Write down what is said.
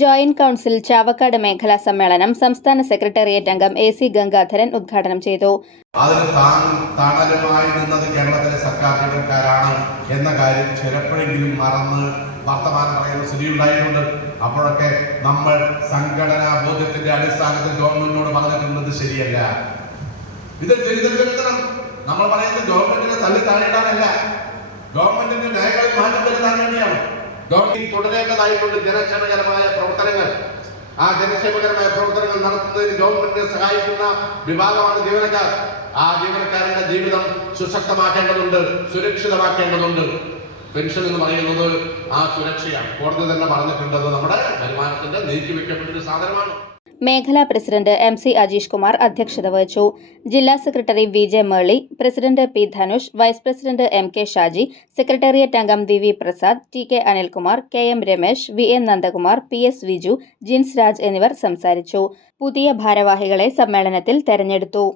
Joint council Chavakkad മേഖലാ സമ്മേളനം സംസ്ഥാന സെക്രട്ടേറിയറ്റ് അംഗം AC ഗംഗാധരൻ ഉദ്ഘാടനം ചെയ്തു. അതിന് താണലുമായി നിന്നത് കേരളത്തിലെ സർക്കാർ ജീവനക്കാരാണ് എന്ന കാര്യം ചിലപ്പോഴെങ്കിലും മറന്ന് വർത്തമാനം പറയുന്ന സ്ഥിതി ഉണ്ടായിട്ടുണ്ട്. അപ്പോഴൊക്കെ നമ്മൾ സംഘടനാ ബോധ്യത്തിന്റെ അടിസ്ഥാനത്തിൽ ഗവൺമെന്റിനോട് പറഞ്ഞിട്ടുള്ളത് ശരിയല്ല. ഇത് തിരുത്തണം. നമ്മൾ പറയുന്നത് ഗവൺമെന്റിനെ തള്ളി താഴെയിടാനല്ല, ഗവൺമെന്റിന്റെ നയങ്ങളിൽ മാറ്റം വരുത്താൻ വേണ്ടിയാണ്. ഗവൺമെന്റ് തുടരേണ്ടതായിട്ടുണ്ട് ജനക്ഷേമകരമായ പ്രവർത്തനങ്ങൾ. ആ ജനക്ഷേമകരമായ പ്രവർത്തനങ്ങൾ നടത്തുന്നതിന് ഗവൺമെന്റിനെ സഹായിക്കുന്ന വിഭാഗമാണ് ജീവനക്കാർ. ആ ജീവനക്കാരുടെ ജീവിതം സുശക്തമാക്കേണ്ടതുണ്ട്, സുരക്ഷിതമാക്കേണ്ടതുണ്ട്. പെൻഷൻ എന്ന് പറയുന്നത് ആ സുരക്ഷയാണ്. കോടതി തന്നെ പറഞ്ഞിട്ടുണ്ട്, നമ്മുടെ വരുമാനത്തിന്റെ നീക്കിവെക്കപ്പെട്ടൊരു സാധനമാണ്. മേഖലാ പ്രസിഡന്റ് MC അജീഷ് കുമാർ അധ്യക്ഷത വഹിച്ചു. ജില്ലാ secretary VJ Meli, president P Dhanush, vice president MK Shaji, secretariat അംഗം VV Prasad, TK Anilkumar, KM Ramesh, VN Nandakumar, PS Viju, Jins Raj എന്നിവർ സംസാരിച്ചു. പുതിയ ഭാരവാഹികളെ സമ്മേളനത്തിൽ തെരഞ്ഞെടുത്തു.